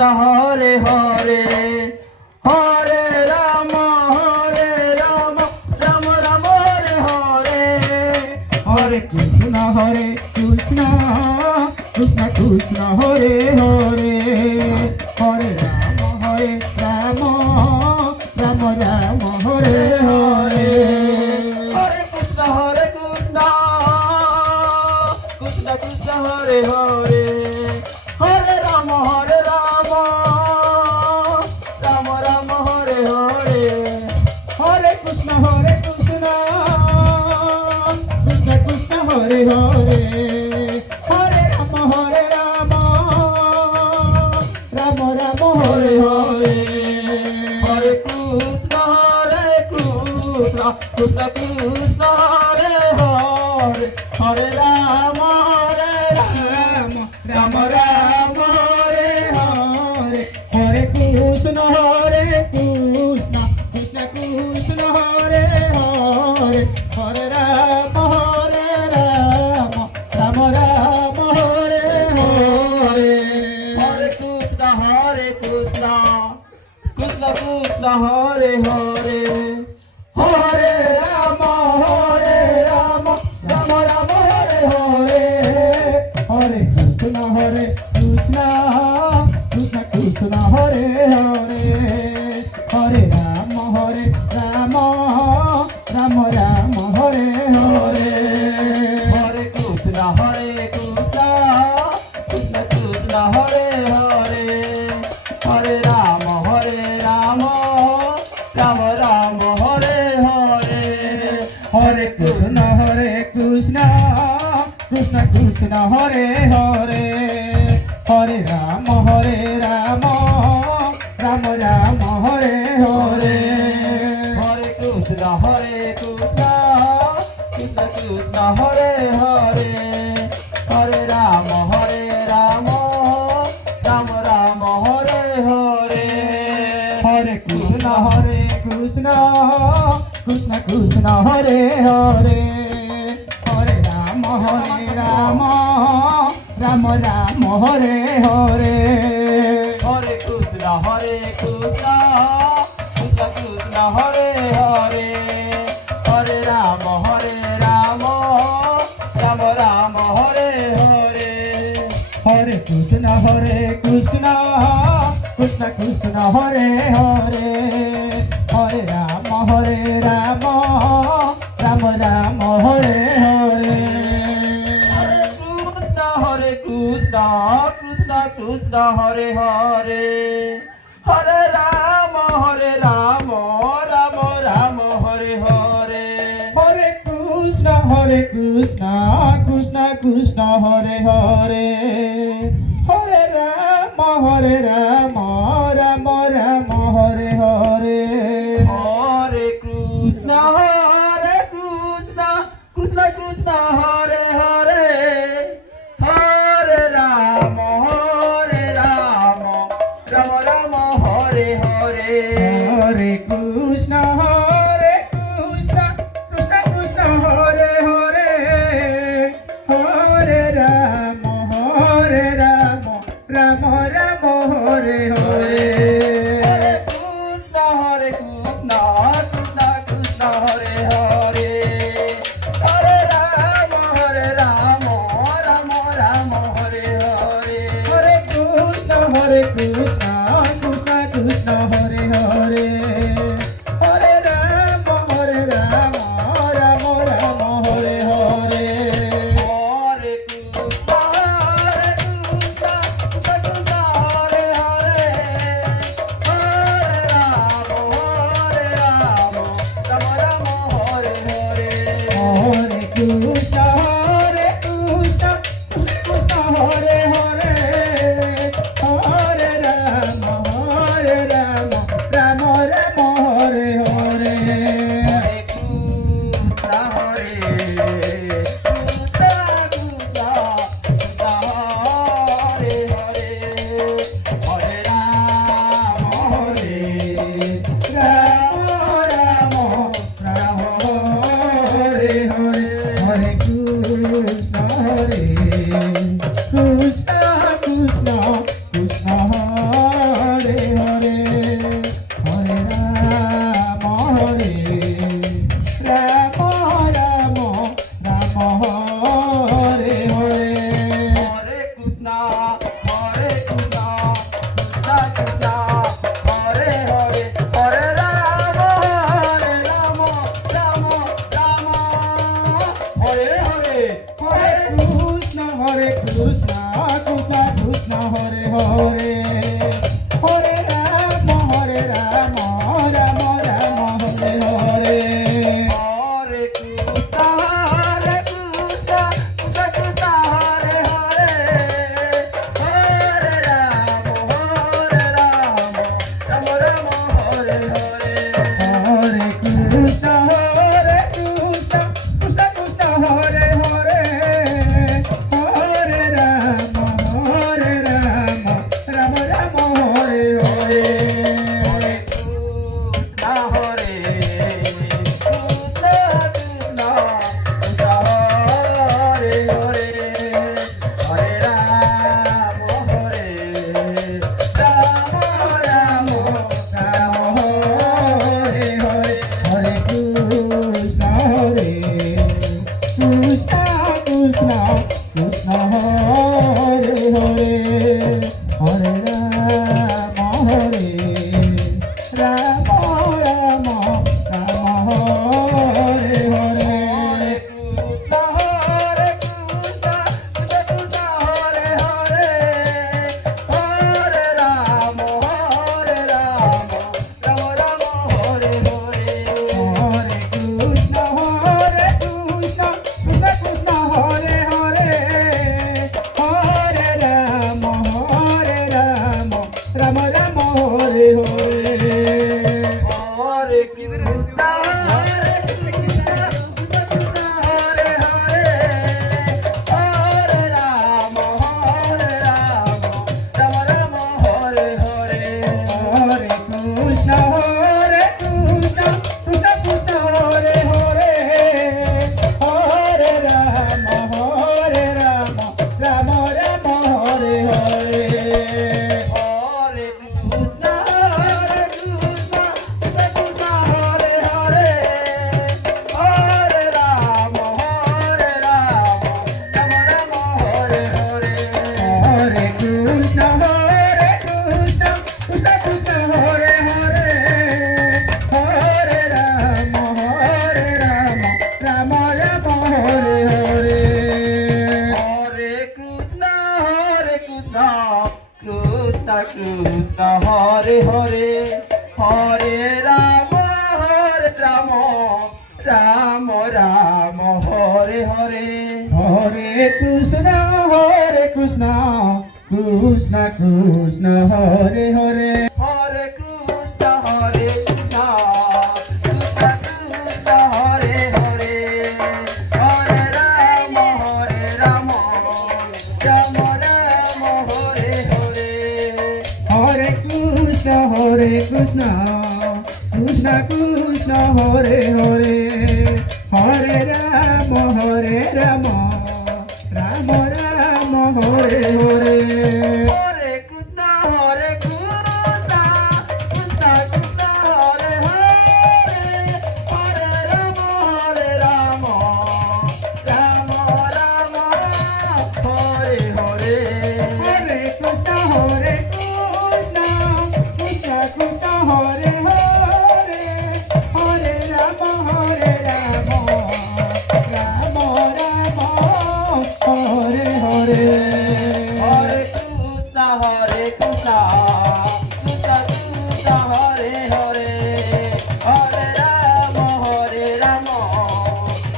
Hare Hare Hare Ram Ram Ram Hare Hare Hare Krishna Krishna Krishna Hare Hare Hare Ram Ram Ram Hare Hare Hare Krishna Krishna Krishna Hare Hare Hare Ram Ram Ram Hare Hare Hare Krishna Krishna Krishna Hare Hare Hare Ram Ram Ram Hare Hare Hare Krishna Krishna Krishna Hare Hare Hare Ram Ram Ram Hare Hare Hare Krishna Krishna Krishna Hare Hare Hare Ram Ram Ram Hare Hare Hare Krishna Krishna Krishna Hare Hare Hare Ram Ram Ram Hare Hare Hare Krishna Krishna Krishna Hare Hare Hare Ram Ram Ram Hare Hare Hare Krishna Krishna Krishna Hare Hare Hare Ram Ram Ram Hare Hare Hare Krishna Krishna Krishna Hare Hare Hare Ram Ram Ram Hare Hare Hare Krishna Krishna Krishna Hare Hare Hare Ram Ram Ram Hare Hare Hare Krishna Krishna Krishna Hare Hare Hare Ram Ram Ram Hare Hare Hare Krishna Krishna Krishna Hare Hare Hare Ram Ram Ram Hare Hare Hare Krishna Krishna Krishna Hare Hare Hare Ram Ram Ram Hare Hare Hare Krishna Krishna Hare Hare Hare Ram Ram Ram Hare Hare Hare Krishna Krishna Krishna Hare Hare Hare Ram Ram Ram Hare Hare Hare Krishna Krishna Hare Hare Hare Ram Ram Ram Hare Hare Hare Krishna Krishna Hare Hare Hare Ram Ram Hare Hare Krishna Krishna Hare Hare Hare Ram Ram Ram Hare Hare Hare Krishna Krishna Hare Hare Hare Ram Ram Ram Hare Hare Hare Krishna Hare Hare Hare Ram Ram Hare Hare Hare Krishna Krishna Hare Hare Hare Ram Ram Hare Hare Hare Krishna Hare Hare Ram Ram Hare Hare Hare Krishna Krishna Krishna Hare Hare Hare Ram Hare Ram Ram Ram Hare Hare Hare Krishna Hare Krishna Krishna Krishna Hare Hare Hare Ram Ram Ram Hare Hare Hare Krishna Krishna Krishna Hare Hare Hare Ram Ram Ram Hare Hare Hare Krishna Krishna Krishna Hare Hare Hare Ram Ram Ram Hare Hare Hare Krishna Krishna Krishna Hare Hare Hare Ram Ram Ram Hare Hare Hare Krishna Hare Krishna Krishna Hare Hare Hare Ram Ram Ram Hare Hare Hare Krishna Hare Krishna Krishna Krishna Hare Hare Hare Ram Ram Ram Ram Hare Hare Krishna Krishna Krishna Hare Hare Hare Ram Ram Ram Hare Hare Hare Krishna Krishna Krishna Hare Hare Hare Ram Ram Ram Hare Hare Hare Krishna Hare Krishna Krishna Hare Hare Hare Ram Ram Ram Hare Hare Hare Krishna Krishna Krishna Hare Hare Hare Ram Ram Ram Hare Hare Hare Krishna Krishna Krishna Hare Hare Hare Ram Ram Hare Hare Hare Krishna Krishna Krishna Hare Hare Hare Ram Ram Ram Hare Hare Hare Krishna Krishna Krishna Hare Hare Hare Ram Ram Ram Hare Hare Hare Krishna Krishna Krishna Krishna Hare Hare Hare Krishna Krishna Krishna Krishna Hare Hare Hare Ram Ram Ram Hare Hare Hare Krishna Krishna Krishna Krishna Hare Hare Hare Ram Ram Ram Ram Hare Hare Hare Krishna Krishna Krishna Krishna Hare Hare Hare Ram Ram Ram Ram Hare Hare Hare Krishna Krishna Krishna Krishna Hare Hare Hare Ram Ram Ram Ram Hare Hare Hare Krishna Krishna Krishna Krishna Hare Hare Hare Ram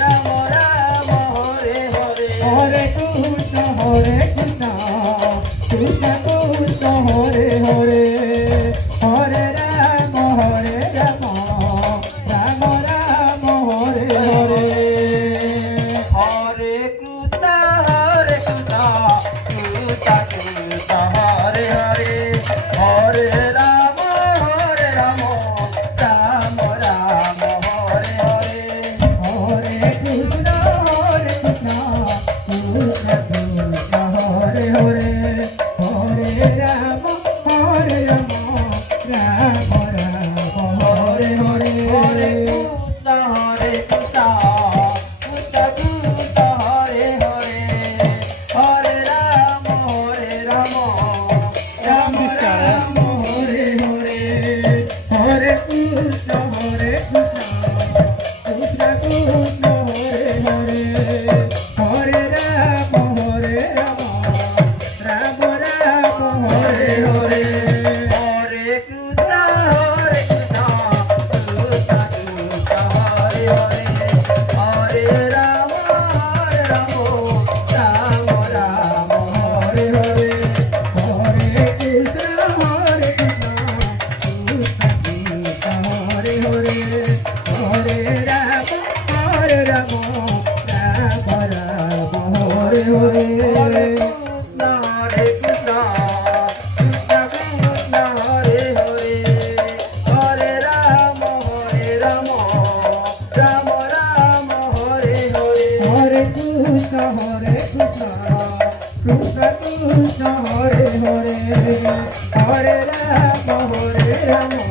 Ram Ram Hare Hare Hare Krishna Krishna Krishna Krishna Hare Hare Hare Ram Ram Ram Hare Hare Hare Krishna Krishna Krishna Krishna Hare Hare Hare Ram Ram Ram Hare Hare Hare Krishna Krishna Krishna Krishna Hare Hare Hare Ram Ram Hare Hare Krishna Krishna Krishna Hare Hare Hare Rama Rama Rama Hare Hare Hare Krishna Krishna Hare Hare Hare Rama Rama Hare Hare Hare Krishna Krishna Krishna Hare Hare Hare Rama Rama Rama Hare Hare Hare Krishna Krishna Krishna Hare Hare Hare Rama Rama